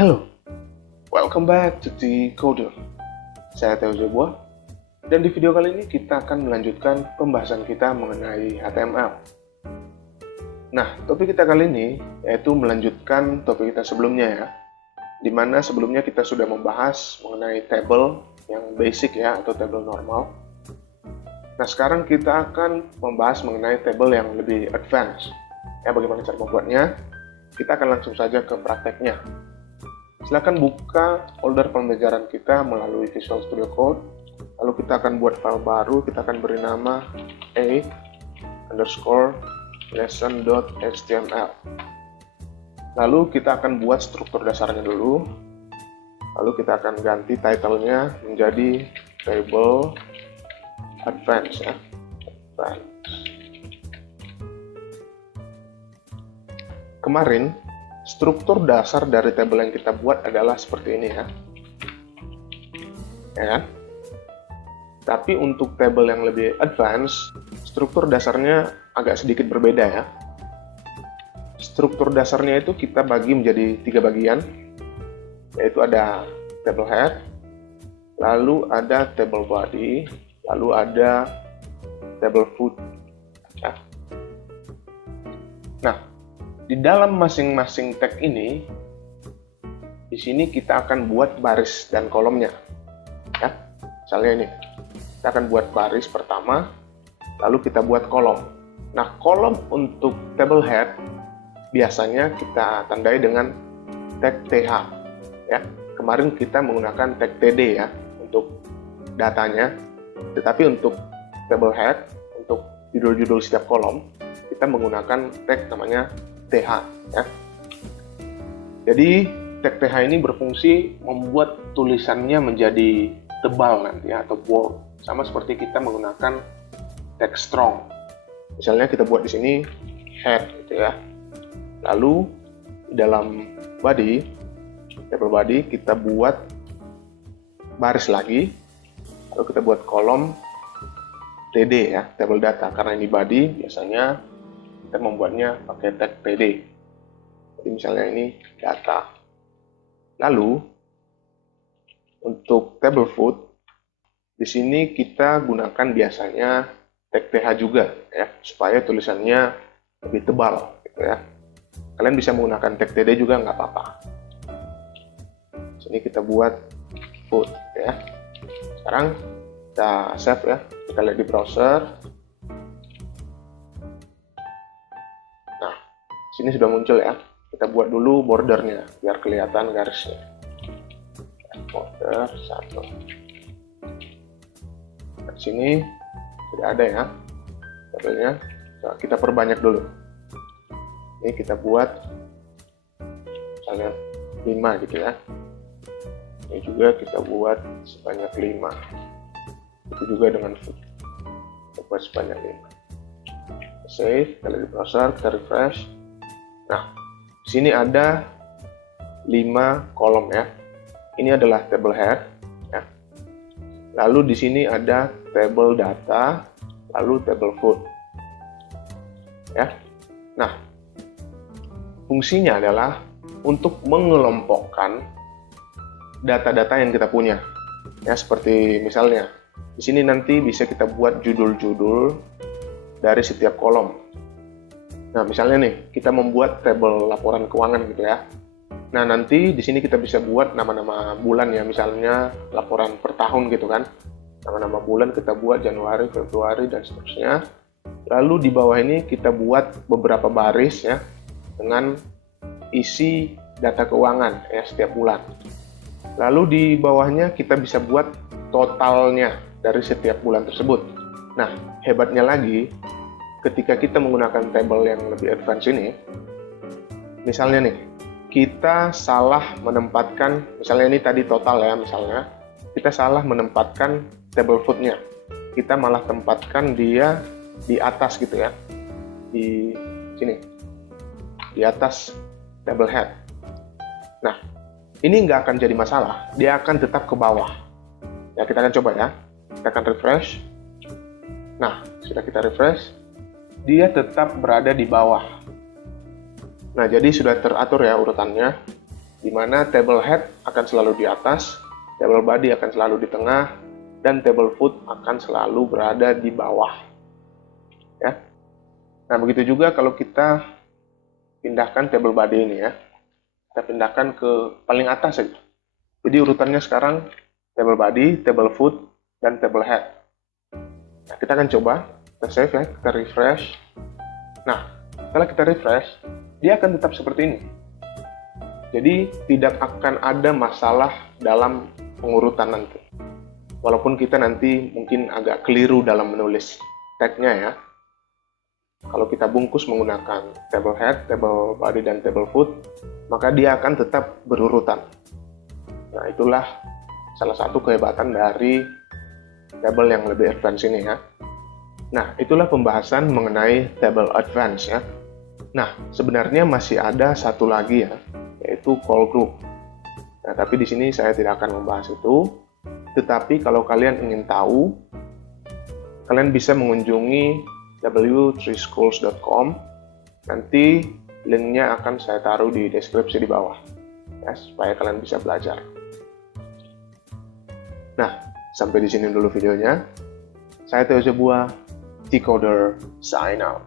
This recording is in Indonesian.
Hello, welcome back to the Coder. Saya Theo Zebua, dan di video kali ini kita akan melanjutkan pembahasan kita mengenai HTML. Nah, topik kita kali ini yaitu melanjutkan topik kita sebelumnya ya, di mana sebelumnya kita sudah membahas mengenai table yang basic ya, atau table normal. Nah, sekarang kita akan membahas mengenai table yang lebih advance. Ya, bagaimana cara membuatnya? Kita akan langsung saja ke prakteknya. Silakan buka folder pembelajaran kita melalui Visual Studio Code. Lalu kita akan buat file baru, kita akan beri nama a_lesson.html. Lalu kita akan buat struktur dasarnya dulu. Lalu kita akan ganti title-nya menjadi table advance ya. Advance. Kemarin struktur dasar dari tabel yang kita buat adalah seperti ini ya. Ya kan? Tapi untuk tabel yang lebih advance, struktur dasarnya agak sedikit berbeda ya. Struktur dasarnya itu kita bagi menjadi 3 bagian, yaitu ada table head, lalu ada table body, lalu ada table foot. Ya. Nah, di dalam masing-masing tag ini, di sini kita akan buat baris dan kolomnya. Ya, misalnya ini, kita akan buat baris pertama, lalu kita buat kolom. Nah, kolom untuk table head biasanya kita tandai dengan tag th. Ya, kemarin kita menggunakan tag td ya untuk datanya, tetapi untuk table head, untuk judul-judul setiap kolom, kita menggunakan tag namanya th ya. Jadi tag th ini berfungsi membuat tulisannya menjadi tebal nanti ya, atau bold, sama seperti kita menggunakan tag strong. Misalnya kita buat di sini head gitu ya. Lalu dalam body, table body kita buat baris lagi. Lalu kita buat kolom td ya, table data, karena ini body biasanya kita membuatnya pakai tag td. Jadi misalnya ini data. Lalu untuk table foot, di sini kita gunakan biasanya tag th juga ya, supaya tulisannya lebih tebal gitu ya. Kalian bisa menggunakan tag td juga nggak apa-apa. Sini kita buat foot ya. Sekarang kita save ya, kita lihat di browser. Sini sudah muncul ya. Kita buat dulu bordernya biar kelihatan garisnya. Border 1. Nah, sini sudah ada ya tabelnya. Nah, kita perbanyak dulu. Ini kita buat misalnya 5 gitu ya. Ini juga kita buat sebanyak 5. Itu juga dengan foot. Kita buat sebanyak 5. Save, kita lihat di browser, kita refresh. Nah, di sini ada 5 kolom ya. Ini adalah table head ya. Lalu di sini ada table data, lalu table foot. Ya. Nah, fungsinya adalah untuk mengelompokkan data-data yang kita punya. Ya, seperti misalnya di sini nanti bisa kita buat judul-judul dari setiap kolom. Nah, misalnya nih, kita membuat tabel laporan keuangan gitu ya. Nah, nanti di sini kita bisa buat nama-nama bulan ya, misalnya laporan per tahun gitu kan. Nama-nama bulan kita buat Januari, Februari, dan seterusnya. Lalu di bawah ini kita buat beberapa baris ya, dengan isi data keuangan ya setiap bulan. Lalu di bawahnya kita bisa buat totalnya dari setiap bulan tersebut. Nah, hebatnya lagi, ketika kita menggunakan table yang lebih advance ini, misalnya nih, kita salah menempatkan, misalnya ini tadi total ya, misalnya, kita salah menempatkan table foot-nya. Kita malah tempatkan dia di atas gitu ya, di sini, di atas table head. Nah, ini nggak akan jadi masalah, dia akan tetap ke bawah. Ya, kita akan coba ya, kita akan refresh. Nah, sudah kita refresh, dia tetap berada di bawah. Nah, jadi sudah teratur ya urutannya. di mana table head akan selalu di atas, table body akan selalu di tengah, dan table foot akan selalu berada di bawah. Ya. Nah, begitu juga kalau kita pindahkan table body ini ya. Kita pindahkan ke paling atas saja. Jadi urutannya sekarang table body, table foot, dan table head. Nah, kita akan coba, kita save ya, kita refresh. Nah, setelah kita refresh, dia akan tetap seperti ini. Jadi tidak akan ada masalah dalam pengurutan nanti. Walaupun kita nanti mungkin agak keliru dalam menulis tag-nya ya. Kalau kita bungkus menggunakan table head, table body, dan table foot, maka dia akan tetap berurutan. Nah, itulah salah satu kehebatan dari table yang lebih advance ini ya. Nah, itulah pembahasan mengenai table advance ya. Nah, sebenarnya masih ada satu lagi ya, yaitu call group. Nah, tapi di sini saya tidak akan membahas itu. Tetapi kalau kalian ingin tahu, kalian bisa mengunjungi w3schools.com. Nanti linknya akan saya taruh di deskripsi di bawah ya, supaya kalian bisa belajar. Nah, sampai di sini dulu videonya. Saya Theo Jebua, Decoder, sign out.